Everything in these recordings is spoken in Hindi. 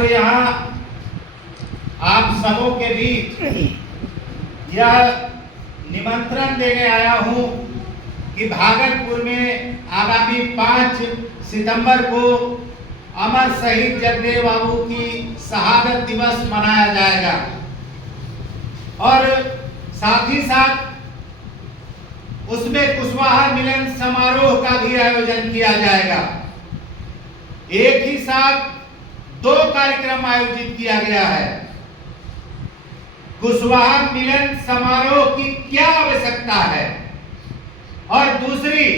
तो यहाँ आप सबों के बीच यह निमंत्रण देने आया हूँ कि भागलपुर में आगामी 5 सितंबर को अमर शहीद जगदेव बाबू की शहादत दिवस मनाया जाएगा और साथ ही साथ उसमें कुशवाहा मिलन समारोह का भी आयोजन किया जाएगा। एक ही साथ 2 कार्यक्रम आयोजित किया गया है। कुशवाहा मिलन समारोह की क्या आवश्यकता है और दूसरी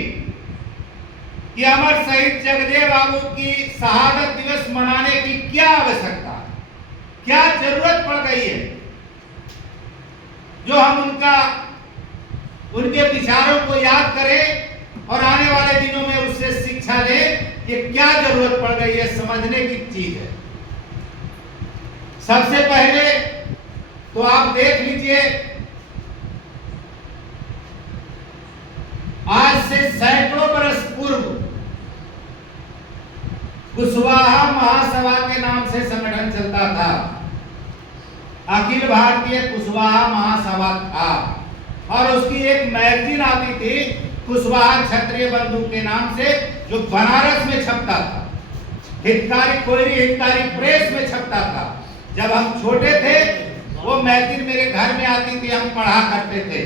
कि अमर शहीद जगदेव बाबू की शहादत दिवस मनाने की क्या आवश्यकता है, क्या जरूरत पड़ गई है जो हम उनके विचारों को याद करें और आने वाले दिनों में उससे शिक्षा लें। ये क्या जरूरत पड़ गई है समझने की चीज है। सबसे पहले तो आप देख लीजिए, आज से सैकड़ों बरस पूर्व कुशवाहा महासभा के नाम से संगठन चलता था। अखिल भारतीय कुशवाहा महासभा था और उसकी एक मैगजीन आती थी कुशवाहा क्षत्रिय बंधु के नाम से, जो बनारस में छपता था। हितकारी कोयरी हितकारी प्रेस में छपता था। जब हम छोटे थे वो मैगजीन मेरे घर में आती थी, हम पढ़ा करते थे।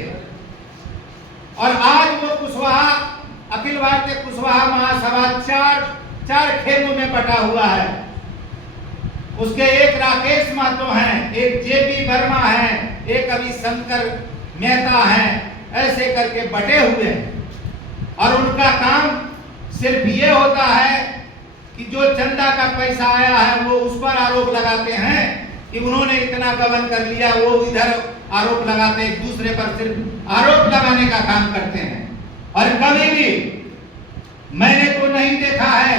और आज वो कुशवाहा अखिल भारतीय कुशवाहा महासभा चार खेमों में बटा हुआ है। उसके एक राकेश महतो हैं, एक जेपी वर्मा हैं, एक अभी शंकर मेहता हैं, ऐसे करके बटे हुए हैं। और उनका काम सिर्फ ये होता है कि जो चंदा का पैसा आया है वो उस पर आरोप लगाते हैं कि उन्होंने इतना गबन कर लिया, वो इधर आरोप लगाते हैं, एक दूसरे पर सिर्फ आरोप लगाने का काम करते हैं। और कभी भी मैंने तो नहीं देखा है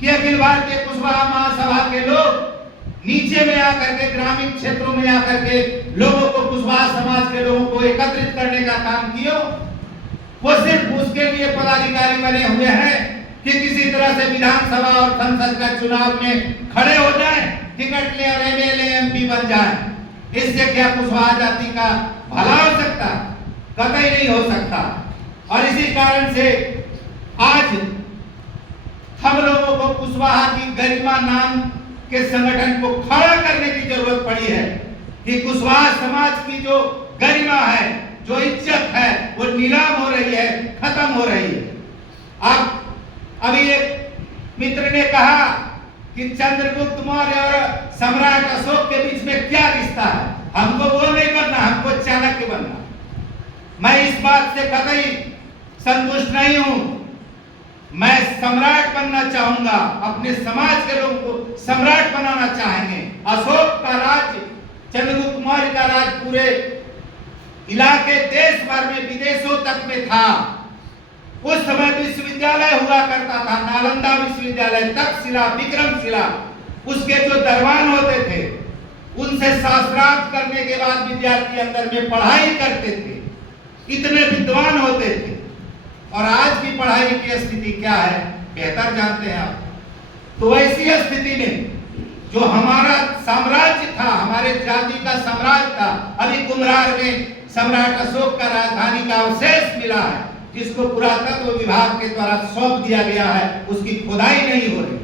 कि अखिल भारतीय कुशवाहा महासभा के लोग नीचे में आकर के ग्रामीण क्षेत्रों में आकर के लोगों को, कुशवाहा समाज के लोगों को एकत्रित करने का काम किया। वो सिर्फ उसके लिए पदाधिकारी बने हुए हैं कि किसी तरह से विधानसभा और संसद का चुनाव में खड़े हो जाएं, टिकट ले और एमएलए एमपी बन जाएं। इससे क्या कुशवाहा जाति का भला हो सकता? कतई नहीं हो सकता। और इसी कारण से आज हम लोगों को कुशवाहा की गरिमा नाम के संगठन को खड़ा करने की जरूरत पड़ी है कि कुशवाहा समाज की जो गरिमा है, जो इज्जत है, वो नीलाम हो रही है, खत्म हो रही है। अब अभी एक मित्र ने कहा कि चंद्रगुप्त मौर्य और सम्राट अशोक के बीच में क्या रिश्ता है। हमको वो नहीं बनना, हमको चाणक्य बनना। मैं इस बात से कतई संतुष्ट नहीं हूं। मैं सम्राट बनना चाहूंगा, अपने समाज के लोगों को सम्राट बनाना चाहेंगे। अशोक का राज्य, चंद्रगुप्त मौर्य का राज्य पूरे इलाके देश भर में, विदेशों तक में था। उस समय विश्वविद्यालय हुआ करता था, नालंदा विश्वविद्यालय, तक्षशिला, विक्रमशिला। उसके जो दरबान होते थे उनसे शास्त्रार्थ करने के बाद विद्यार्थी अंदर में पढ़ाई करते थे, इतने विद्वान होते थे। और आज की पढ़ाई की स्थिति क्या है बेहतर जानते हैं आप। तो ऐसी स्थिति में जो हमारा साम्राज्य था, हमारे जाति का साम्राज्य था, अभी कुम्हरार में सम्राट अशोक का राजधानी का अवशेष मिला है, जिसको पुरातत्व विभाग के द्वारा सौंप दिया गया है। उसकी खुदाई नहीं हो रही,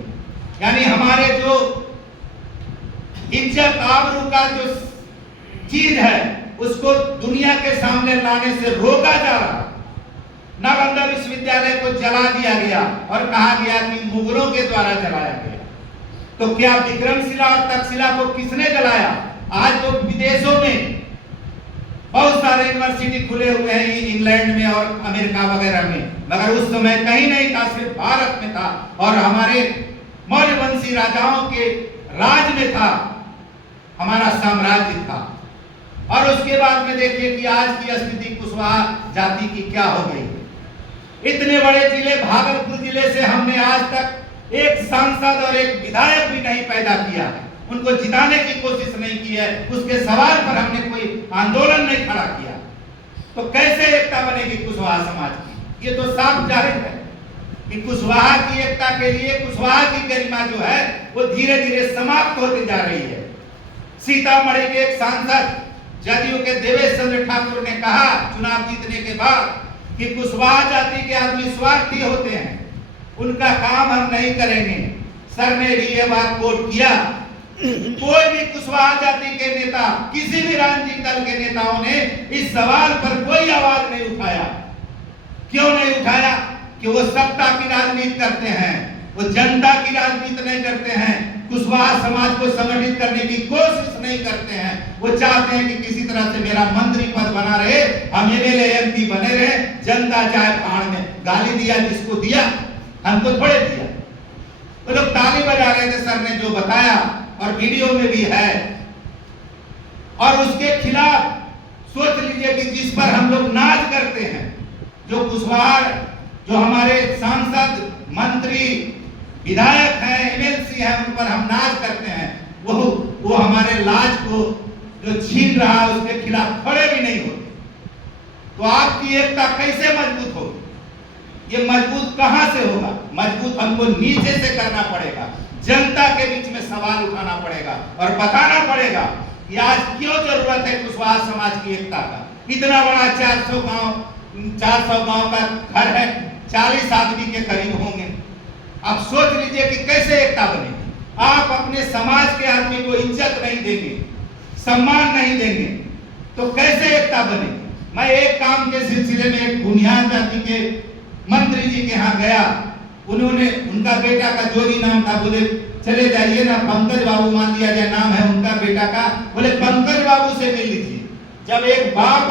यानी हमारे जो इज्जत आबरू का जो चीज है उसको दुनिया के सामने लाने से रोका जा रहा। नालंदा विश्वविद्यालय को जला दिया गया और कहा गया कि मुगलों के द्वारा जलाया गया। तो क्या विक्रमशिला और तक्षशिला को किसने जलाया? आज तो विदेशों में बहुत सारे यूनिवर्सिटी खुले हुए हैं, इंग्लैंड में और अमेरिका वगैरह में, मगर उस समय कहीं नहीं था, सिर्फ भारत में था और हमारे मौर्यवंशी राजाओं के राज में था, हमारा साम्राज्य था। और उसके बाद में देखिए कि आज की स्थिति कुशवाहा जाति की क्या हो गई। इतने बड़े जिले भागलपुर जिले से हमने आज तक एक सांसद और एक विधायक भी नहीं पैदा किया है, उनको जिताने की कोशिश नहीं की है, उसके सवाल पर हमने कोई आंदोलन नहीं खड़ा किया। तो कैसे एकता बनेगी कुशवाहा समाज की? ये तो साफ जाहिर है। कि कुशवाहा की एकता के लिए कुशवाहा की गरिमा जो है वो धीरे धीरे समाप्त होती जा रही है। सीतामढ़ी के एक सांसद जदयू के देवेश चंद्र ठाकुर ने कहा चुनाव जीतने के बाद कि कुशवाहा जाति के आदमी स्वार्थी होते हैं, उनका काम हम नहीं करेंगे। सर ने भी यह बात कोट किया। कोई भी कुशवाहा जाति के नेता, किसी भी राजनीतिक दल के नेताओं ने इस सवाल पर कोई आवाज नहीं उठाया। क्यों नहीं उठाया? कि वो सत्ता की राजनीति करते हैं, वो जनता की राजनीति नहीं करते हैं, कुशवाहा समाज को संगठित करने की कोशिश नहीं करते हैं। वो चाहते हैं कि किसी तरह से मेरा मंत्री पद बना रहे, हम एमएलए एमपी बने रहे, जनता चाहे पहाड़ में गाली दिया जिसको दिया, हमको थोड़े दिया। वो लोग ताली बजा रहे थे सर ने जो बताया, और वीडियो में भी है। और उसके खिलाफ सोच लीजिए कि जिस पर हम लोग नाच करते हैं, जो कुशवाहा, जो हमारे सांसद, मंत्री, विधायक हैं, एमएलसी हैं, उन पर हम नाच करते हैं, वो हमारे लाज को जो छीन रहा है उसके खिलाफ खड़े भी नहीं होते। तो आपकी एकता कैसे मजबूत होगी? ये मजबूत कहां से होगा? मजबूत हमको नीचे से करना पड़ेगा, जनता के बीच में सवाल उठाना पड़ेगा और बताना पड़ेगा कि आज क्यों जरूरत है कुशवाहा समाज की एकता का। इतना बड़ा 400 गांव का घर है, 40 आदमी के करीब होंगे। आप सोच लीजिए कि कैसे एकता बनेगी। आप अपने समाज के आदमी को इज्जत नहीं देंगे, सम्मान नहीं देंगे, तो कैसे एकता बनेगी? मैं एक काम के सिलसिले में एक बुनियाद जाति के मंत्री जी के यहाँ गया। उन्होंने, उनका बेटा का जो भी नाम था, बोले चले जाइए ना, पंकज बाबू मान लिया जाए नाम है उनका बेटा का, बोले पंकज बाबू से मिल लीजिए। जब एक बाप